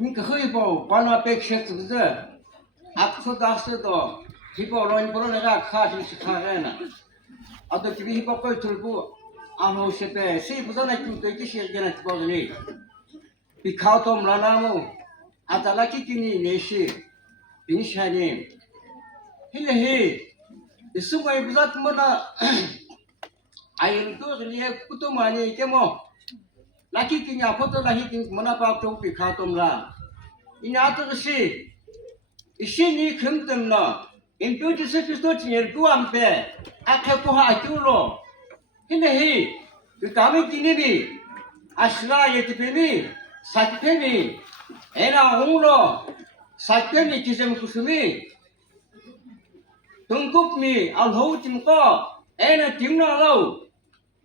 你可以把那白切子子，啊，可打死到，一包了你不能那个卡就是卡人了，啊，都这边一包可以tul不，啊，我现在谁不知道那就对这些人来包的呢？比靠他们那那么，啊，咱那几年那些，冰箱呢，嘿嘞嘿，你是我也不知道怎么了，哎呀，都是你不懂嘛呢，怎么？laki kinya foto lahi king mana pa chok pi kha tom la ina to si isi ni khum tem na in tu ji se kristo chinyer tu am pe akha ko ha chu lo hine hi tu ka mi kini bi asla ye ti pe mi sat pe mi ena hung lo sat pe mi ki sem kusumi tungkup mi al ho tim ko ena tim na lo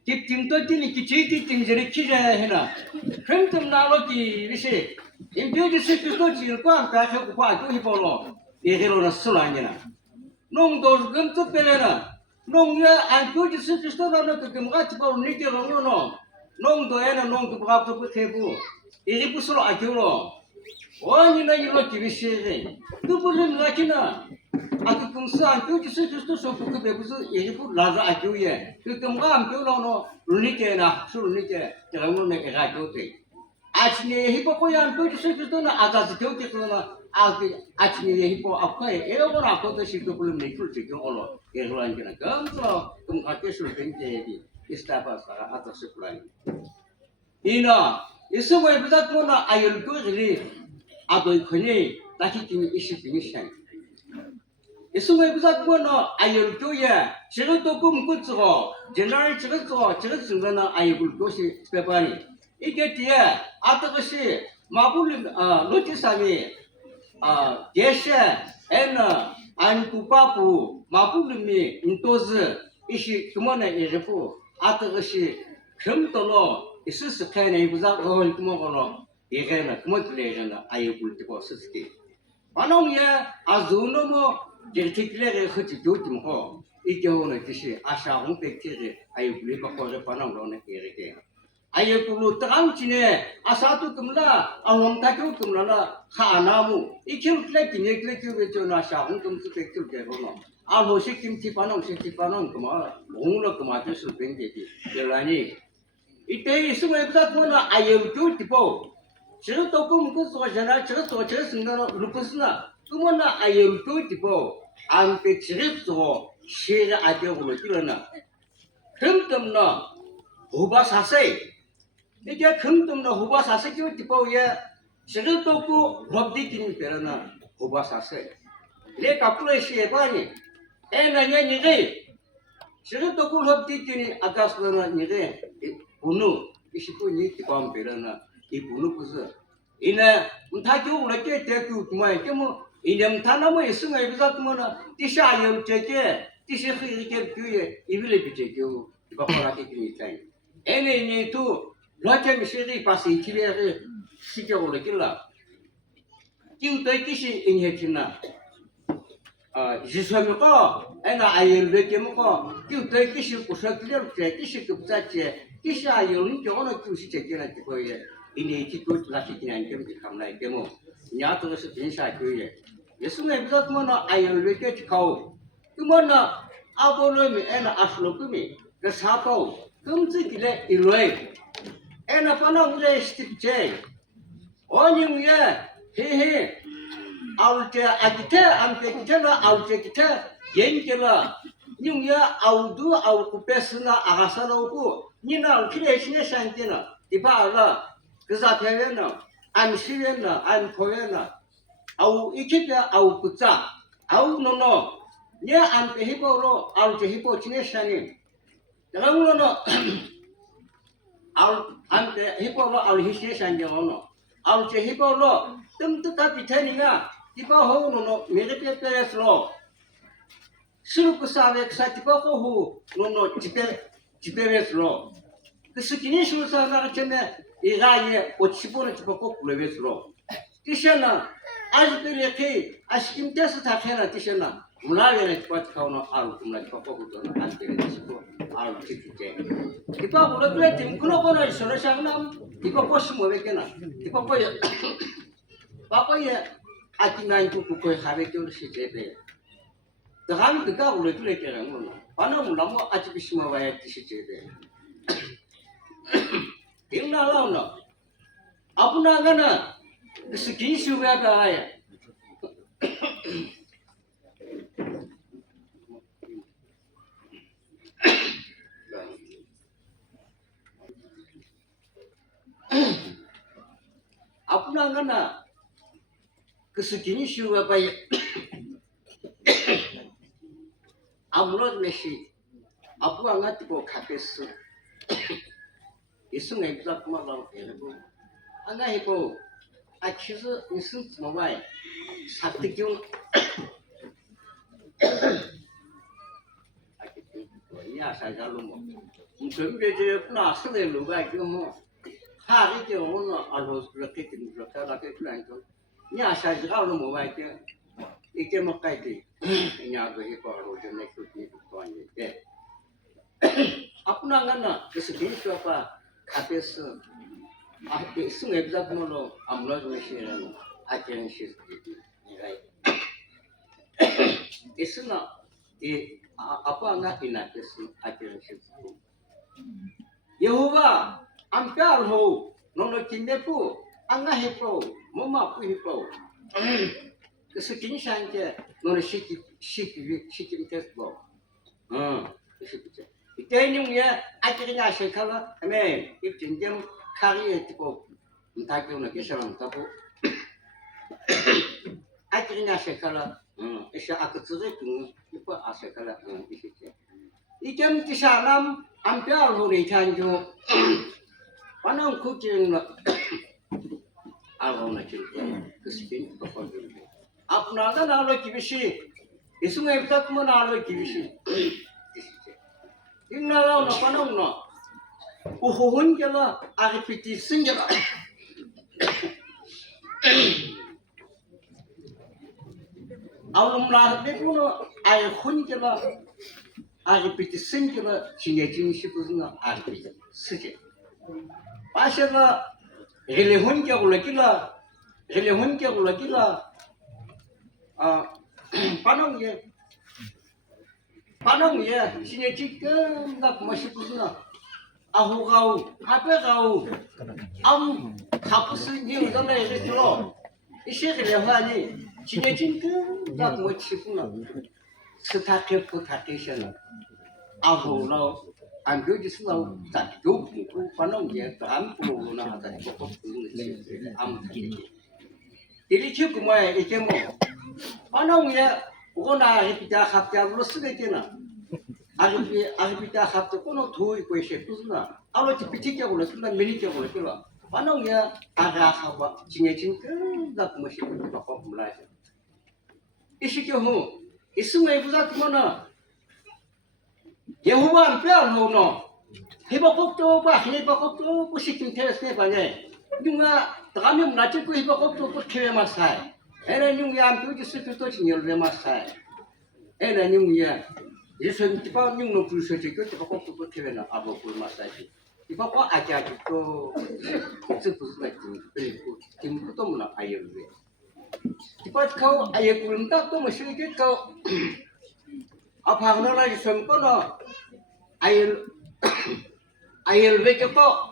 kịp tìm tôi tin cái chi cái tìm gì khi ra hay là không tâm nào lo thì cái gì em biết cái sự tôi chỉ quan cả cái của tôi hi bỏ lo để cái lo sửa lại nha nông đồ gấm tôi bên này nông ya anh biết cái sự tôi nó cái cái chỉ bảo ní cái lo nó nông đồ ấy là nông cái bảo tôi cái bu cái bu sửa lại cái lo ôi như này lo cái gì đấy tôi bây giờ nói cái nào aku kungsa aku justru so buku bebusu ini pun laza aku ya tu kemga amku lo lunike na su lunike jalan lo nek aku te achni hipo ko ya amku justru na atas itu ke na aku achni hipo apa ya ero aku to situ belum nikul situ olo ero lan kena gamso kemga ke su tente di istapa sara atas sepulan ina isu mo ibzat mo na ayul ko ri adoy khone laki kini isi finishan 이승의 부사권은 아이를 교회 지금 또 꿈꾸고 제날 지금 증거는 아이를 교시 배반이 이게 뒤에 아따것이 마블 노티사미 제시 에나 안쿠파푸 마블미 인토즈 이시 그만에 이르고 아따것이 금도로 이스스 캔에 부사 거울 그만거로 이게는 그만 들려잖아 아이를 듣고 스스키 반응에 아주노 뭐 제티클레를 같이 조금 호 이겨오는 것이 아샤홍 백티를 아유 우리 바꿔서 반응로는 이렇게 아유 그로 땅진에 아사도 금라 아홍타교 금라나 하나무 이킬클레 기네클레 교베죠 아샤홍 금스 백티를 개고노 아호식 김치 반응 식치 반응 그마 옹로 그마 뜻을 뱅게기 별라니 이때 있으면 보면 아유 조티포 지금 또 꿈꾸서잖아 저거 생각은 루프스나 그러나 아유 조티포 안페 지립소 시가 아디오로 뛰어나 금금나 후바사세 이게 금금나 후바사세 교 티포에 지금 또고 법디kin 페라나 후바사세 레 카플레시에 바니 에나냐 니게 지금 또고 법디kin 아가스나 니게 부누 이시포니 티밤 페라나 이 부누 부서 이나 운타교 우리께 대교 그만 뭐 이념 타나무 있으면 이비자 그러면 디샤염 제게 디시히게 교회 이빌레 비제교 이거 하라게 그니까 애네니 또 로템 시리 파시 티레 시켜올 길라 기우대 기시 인해지나 지소미가 애나 아이르게 먹고 기우대 기시 고석들 제 기시 급자제 기시 아이르는 저거는 교시 제게나 거에 ini ikut lagi kini angkem di kamera ikemu nyata terus insya Allah yesungai berat mana ayam leke cikau kemana abonemi ena aslo kemi kesapau kemsi kile iloi ena panang udah stipce onyung ya hehe aulte agite ampe kita na aulte kita yen kela nyung ya audu au kupesna agasana uku nina kile sine santena ibala 그사 대회는 안 시회는 안 포회는 아우 이케야 아우 붙자 아우 노노 냐안 베히보로 아우 제히보 지내샤니 그러면은 아우 안 베히보로 아우 히시샤니 오노 아우 제히보로 뜸뜻다 비타니가 이거 호노노 메르페페레스로 수르쿠사베 사티포코 후 노노 지페레스로 그 스키니 슈사가 전에 이가에 50번을 집어꼭 불러베스로 티셔나 아직들이 아시김때서 다 해나 티셔나 문화연에 집어가오는 아우 kumla 집어꼭 도는 안되는 집어 아우 티티제 이거 불러베 팀 그노거나 있어라 상남 이거 보시 뭐겠나 이거 보여 Pokoknya ajinan itu bukan hari itu sejebe. Dengan kita boleh tu lekar ngono. Mana mula mau aji bisma bayar di sejebe. Tinggal lah no. Apa nak kena? Sekian sudah kaya. Apa nak kena? Kesekian sudah kaya. Amrod Messi, aku angat ko kapes. Isu ngai bisa kumalang elu. Angai ko, akisu isu mawai. Sakti kyun. Ini asal jalan mo. Mungkin dia pernah sedih lupa kyun mo. Hari kyun mo alus rakyat itu. Ini asal jalan mo mawai kyun. Ikan makai ti, ini aku hipau jadi nekut ni tuan ni. Apa nak kesekian siapa kapes, sungai besar mulu amlos mesin ajaran sih ni right. Isu nak apa nak ina kesu ajaran sih. Yehova ampar ho, nono kindepu, angah hipau, mama pu hipau. Kesekian saja, nol sikit tes bau. Kesekian. Itu yang ya, akhirnya sekarang, amen. Itu jam karya itu kok, entah kau nak kesalam tahu. Akhirnya sekarang, isya aku terus tu, itu sekarang itu. Itu jam kesalam, hampir hari canju. Panang kucing nak, awak nak cerita, kesekian apa dulu. Apnaga nalo kibisi, isu ngai bisa cuma nalo kibisi. Ini nalo na panong na, uhuhun jala, aripitisin jala. Awalum lah ni pun ayahun jala, aripitisin jala, sinjajin si pun na aripitisin. Pasal na, relehun kya ulakila, relehun kya ulakila. Panong ya, sini cikan nak masih pusna. Aku kau, apa kau? Hapus ni udah nak restoran. Isi kelihatan ni, sini cikan nak masih pusna. Setakat sana. Aku kau, ambil di sana, tak jauh. Panong ya, tak ambil na ada pokok ni. Jadi cukup mai ikan mo. Panong ya, kau nak kita kapten lulus sekejana. Kita kapten kau nak tuh ikuti tu na. Kalau cepet kau lulus, tu na milik kau lulus tu. Panong ya, agak apa, cincin kan, tak masih berapa mulai. Isi kau hu, isu mai buat mana? Yehova ambil hu no. Hibakok tu apa? Hibakok tu pusing terus ni banyak. Juga, kami mengajar ku hibakok tu perkara masai. Era nyung ya ambil justru tu cinyol lemasai. Era nyung ya, justru tiba nyung no puluh sejak tiba kau tu kena apa pun masai. Tiba kau ajar itu sebut lagi tim tu mana air le. Tiba kau air pun tak tu mesti kau apa hal lagi sempat no air le kau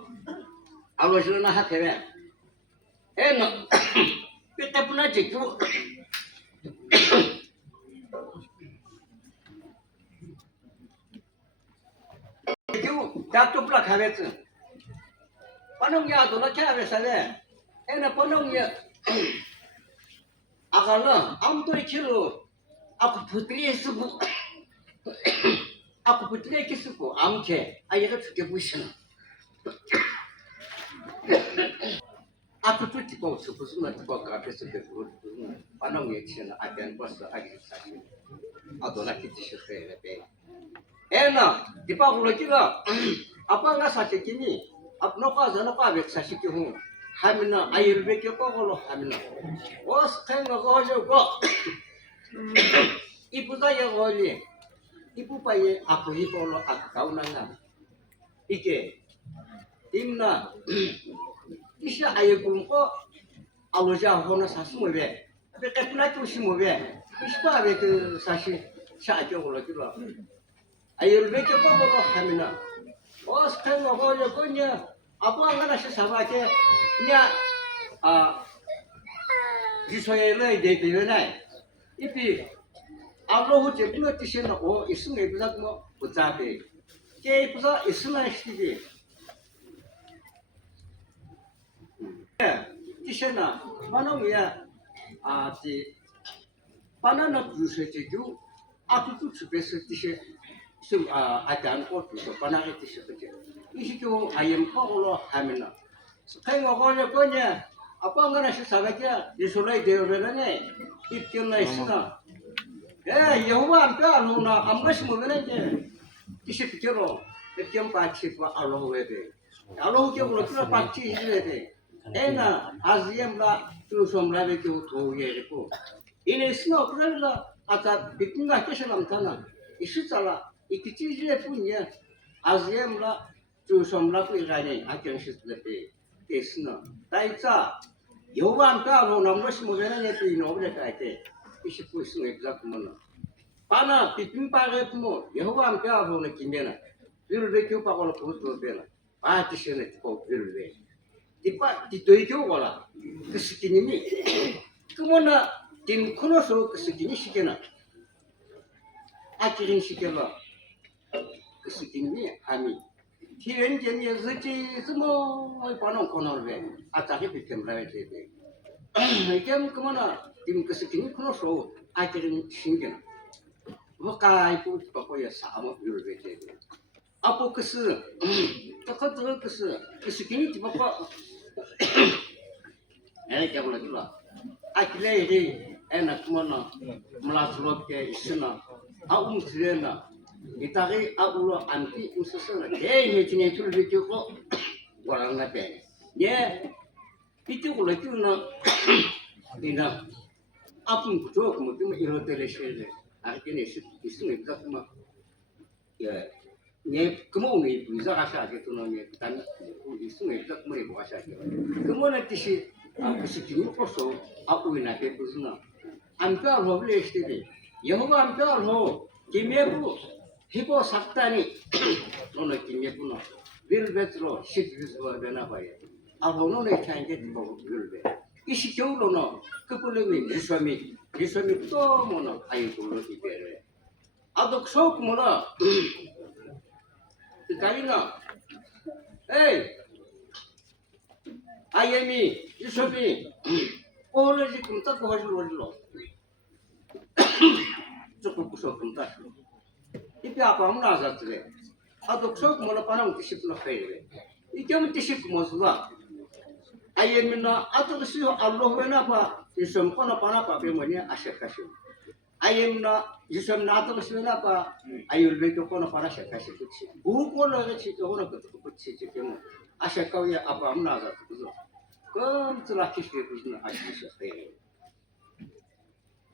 awas lu nak hati no. Kita pernah cekuk. Cekuk, jatuh pula kawet. Panong ya tu nak kawet saja. Enak panong ya. Akallah, am tu kilo. Aku putri suku. Aku putri kisuku. Am ke, ayah tu kepusin. Aku tu tiba sebesar tiba kafe sebesar panang yang cina akan pasal agak sakit. Atau nak kita sesuai lebih. Enak, tiba kalau kita apa nggak sakit ini? Apa nak agak sakit itu? Hamilna air bekerja kalau hamilna. Oh sekarang kau juga. Ibu saya kau ni, ibu payah aku ibu kalau aku tahu nana. Ike, timna. Isya ayah kumko 알로자 호나 사스모 왜 베까나 조심모 왜 이스파 왜그 사실 샤죠 그러더라 아이를 왜 껴보고 하면은 스타일 먹어요 그냥 아빠 안 가나시 사바게 냐 지소에를 대비하네 이피 알로후 제분을 뜻이는 있으면 이부자 뭐 못잡게 게 부자 있으면 시기 뜻이나 만원이야 지 바나나 주스제주 아투투 주베스 뜻이 좀 아단 것도 바나나 뜻이 그게 이시도 아이엠 커로 하면은 스타일 먹어요 그냥 아빠 안 가나시 사바게 이소라이 되어버리네 입견나 있으나 여호와 안 빼앗노나 안 마시면 이제 이시 비켜로 백경 빠치고 알로해야 돼. 알로해로 그래 빠치 해야 돼. 애나 아지엠라 주섬라베 주 도예고 이네 스노 그래라 아자 비팅가 계셔남잖아. 이시잖아. 이 기지에 뿐이야. 아지엠라 주섬라고 이라니 아경시스데 에스나 다이자 여호와 안 빼앗노나 안 마시면 이제 이노브레 가이테 이시 부스는 exactement Pana pipin pare pumo Yehova ampea vone kimena virve kyo pa kola puto bena ti shene tipo virve tipa ti doikyo kola kisikini ni kumona tim kono so kisikini shikena akirin shikela kisikini ni ami tiren jemi zeti sumo panon kono ve atake pikem rawe tebe ikem kumona tim kisikini kono so akirin shingena Wakai pun pakai sama berbeza. Apa kesu? Tak tahu kesu. Kesu kini tiba apa? Jangan lagi lah. Akhirnya ini enak mana melasulap ke isna. Aku mestinya. Kita ni aku lo anti ususnya. Ni cini tu lebih cukup. Orang ngapain? Ya, itu kalau itu na, ina. Aku betul kemudian irotelesi. Artinya isu exact mah ya ni kamu ni bisa kasih aja tu namanya tani isu exact mah ibu kasih aja kamu nanti si aku sekini koso aku ini nanti pusna ampar ho boleh istri Yehova ampar ho kimia bu hipo saktani nono kimia bu no bil betro shit biswa dana bayar aku nono change di bawah bil bet isi jauh nono kepulauan Iswami to mono ayu kulo ibere adok sok mono kali na ayemi Iswami ole ji kumta ko hajlo cukup kusok kumta ipi apa muna zatle adok sok mono panam tisip no fere ikem tisip mo suwa ayemi na adok si Allah bena pa Yusuf kono pana pa pemanya asyik kasih. Ayam na Yusuf na atau sebenarnya apa? Ayul betul kono pana asyik kasih kecil. Bukan lagi cik kono ketuk kecil cik kamu. Asyik kau ya apa mana ada tu? Kan telah kisah tu asyik sesuai.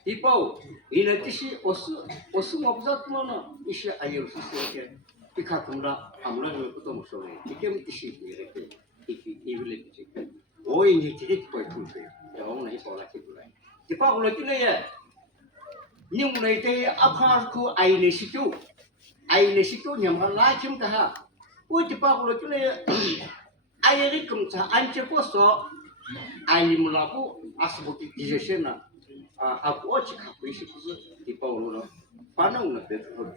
Tipau ini tisi osu mabzat mana? Isya ayul sesuai. Ikat mula amla dulu ketemu sore. Ikem tisi ini ini cik. Oh ini cik kau itu. Orang ni pola kita. Jika orang kita ya, ni orang itu apa aku air situ nyamar lacim kah? Oh jika orang kita ya, air itu macam anjir koso, air mulaku asbuk dijesena. Aku cik aku isi tu jika orang panau nak betul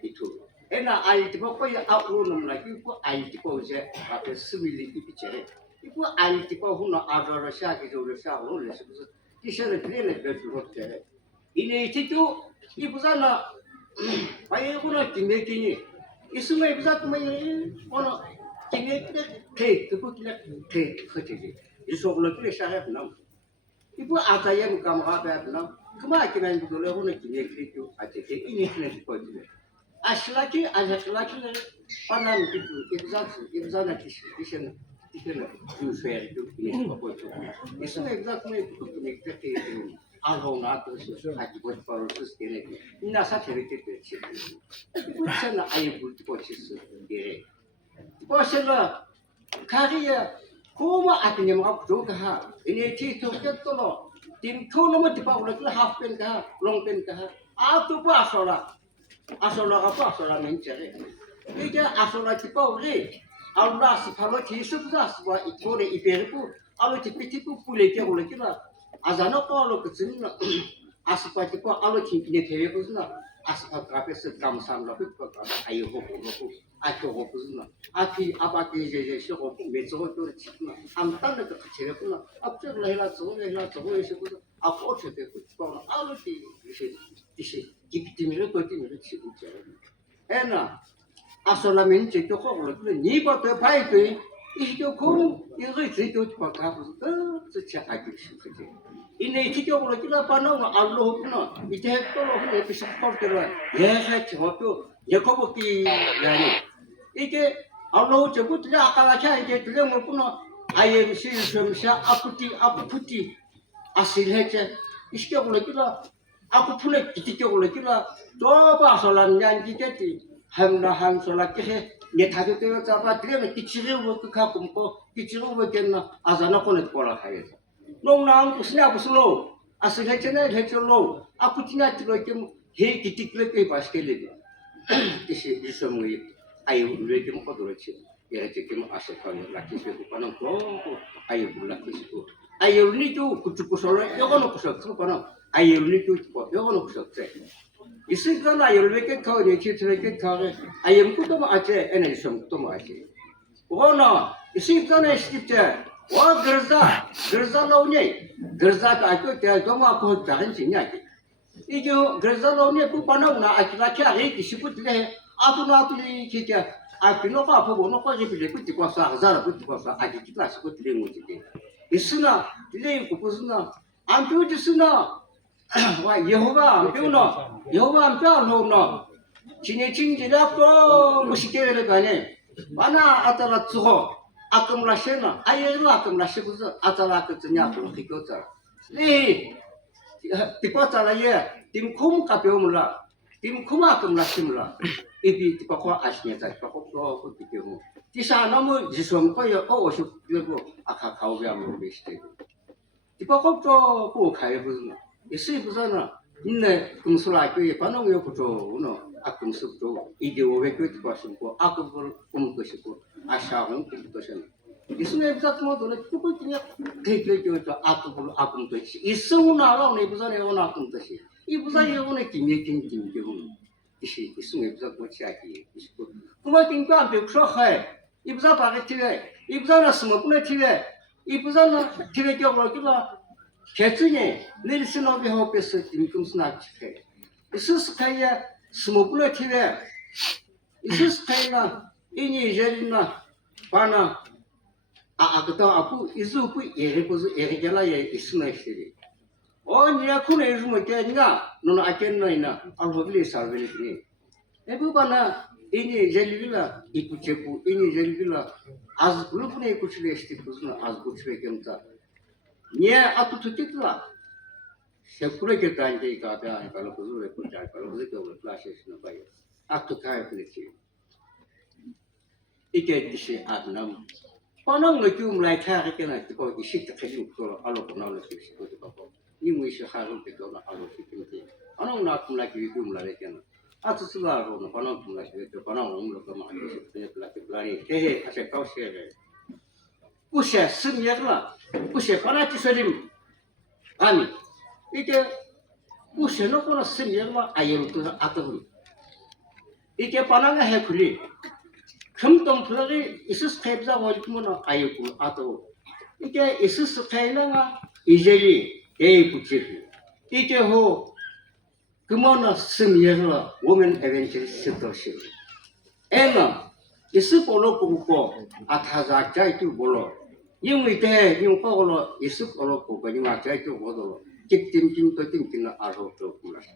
itu. Ena air jika kau ya aku orang lagi kau air jika je apa semili itu bicara. Ibu air tiba huna ada rasa kita rasa orang lesbos. Kisah ni betul betul. Ini itu ibu sana, bayar huna kini kini. Isu mai bisa tu mai huna kini kek tu kita kek kerja. Isu kalau kita syaraf nam. Ibu ada yang kamu apa nam. Kemana kita ibu dulu huna kini kek tu aja kek ini kena sekolah. Aslaki panam itu ibu sana kisah. Ikan juicer itu ini apa itu? Itu exactly itu connected itu alhonat itu lagi buat proses ini. Ini asal cerita itu. Itu sana air putih proses ini. Proses lah karya kuma akhirnya mau juga ha ini itu itu loh tim tu nomor tiga udah itu half pen kah long pen kah aku pun asola apa asola mencari ini asola tiga udah Allah separuh kisah sebuah itu deh ibaratku Allah tipe boleh dia boleh kita azana kalau kesini aspa tipe Allah tipe dia kesini aspa kapes kamsam lah itu ayo hoku aku hoku na aki apa je sih hoku mencuri tu cina amtan itu kecil pun abjad lahirlah zohor itu aku cete tu kalau Allah tipe timnya cipu jalan enak asolamente itu kok boleh ni pada baik itu kau itu itu pakai apa sejak aja sih ini itu boleh kita pandang Allah pun itu kalau kita bisa korban ya saya coba ya kau bukti yani itu Allah sebut dia akal aja itu dia pun ayam sih semasa aku putih hasilnya itu boleh kita aku pun itu boleh kita coba asolannya jadi hamlah solat ke ne thaju te chapa tre kichire wo ka kumko kichire wo kenna azana konet pora khaye nong nam kusna buslo asile chene hecholo aku tina tro kem he kitikle ke baskele kisi isomui ayu le kem ko dole chi ya che kem asakan la kisi ko panang ko ayu la kisi ko ayu ni tu kuchuku solo yo kono kusok ko panang ayu ni tu ko yo kono kusok tre 있으니까 열매께 가을에 기트레께 가을 아염구도 마치 에너지성도 마치 오나 있으니까 시집때 와 그러자 나오니 그러자도 아주 대도마 그 다른 진이야 이게 그러자 나오니 그 바나우나 아치라치 아기 싶을때 아두나들이 기게 아비노가 아프고 노가 집이 그 뒤고서 하자라 그 뒤고서 아기 기타스 그 뒤에 뭐지 있으나 들레 고프스나 안 좋으시나 와 여호와 안 배우나 여호와 안 배우나 진이 진지라 또 무식게를 가네 만나 아따라 주고 아끔라시나 아예로 아끔라시고서 아따라 그냐 또 기고자 네 디파자라예 팀콤 까배우물라 팀콤 아끔라시물라 이비 디파코 아시냐자 디파코 또 그기고 디사 너무 지som 거여 오십 그리고 아까 가오비암으로 베시대 디파코 또 가요 무슨 있어요 부산은 인내 금술아 교회 반응요 부조 오늘 아금습도 이디오에 교회 들어왔고 아금을 본 것이고 아샤운 것이고 있으면 부산 모두는 그거 그냥 대교교도 아금을 아금도 있으면 알아오네 부산에 오는 아금도 이 부산에 오는 김예진 김경훈 이시 있으면 부산 고치하기 있고 그만 김과 백서해 이 부산 바게 티에 이 부산은 스모분의 티에 이 부산은 티에 껴버려 개중에 닐슨업이 허브에서 임금스나 집회 이스스카이야 스모블레 티베 이스스카이나 이니 제리나 바나 아그다 아부 이즈부 예레고즈 예레겔라에 이스나이시리 니야 쿠네 이즈모 깨니가 너는 아켄나이나 알호빌리 살베리니 에부바나 이니 젤리빌라 이쿠체쿠 이니 젤리빌라 아즈 그룹네 이쿠치레스티 쿠즈나 아즈 쿠치베 겸자 예, 아또 듣겠더라. 세프레게 다니게 가다 kalau kudu rekurja kalau itu classes-nya baik. Aku kaya pilih. Ike disi adnam. Panang lagi mulai cari kena itu kau isi terkejut kalau alo kenal lagi itu kau. Ini mesti harus itu alo itu. Panang nak mulai itu mulai kena. Aku sudah orang panang mulai itu panang orang kemana itu pelari. Asyik kau share. Pusha semyaklah. Pusha panah cisarim. Kami. Ike pusha no kono semyaklah ayam tu atau. Ike panahnya hekuli. Kemtom pelari isus kebza wajib mana ayam tu atau. Ike isus kayaknya ijeli pucik. Ike ho kemana semyaklah women adventure situation. Ena isu polo kuko athaza jai tu bolo. Yung ite yung polo isu polo kuko yung jai tu bolo. Tim na aro tu kulas.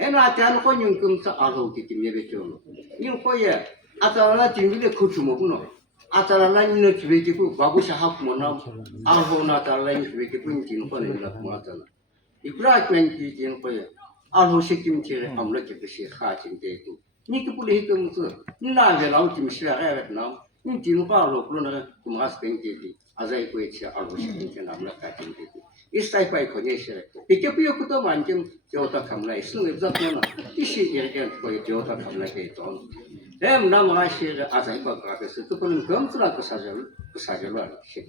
Ena atan ko yung kumsa aro kikim yebe chono. Yung ko ye atala timile kuchumo kuno. Atala ni kibeki ku babu sahap mona aro na atala ni kibeki ku tin ko ne la kumata. Ikra kwen ki tin ko ye aro sikim chire amla ke shi kha chin te tu. Ni ke pulih ke musu. Ni na ve lau tim shi ga ga na. 你经过路路那古马斯跟姐弟，啊在过去啊路是跟前咱们来跟姐弟，一塞拜可能是，一个不要不多万件，就到看来，所以怎么呢？一些人家可以就到看来可以做。那么那些啊在国家的是，都不能更自然不杀掉了，是。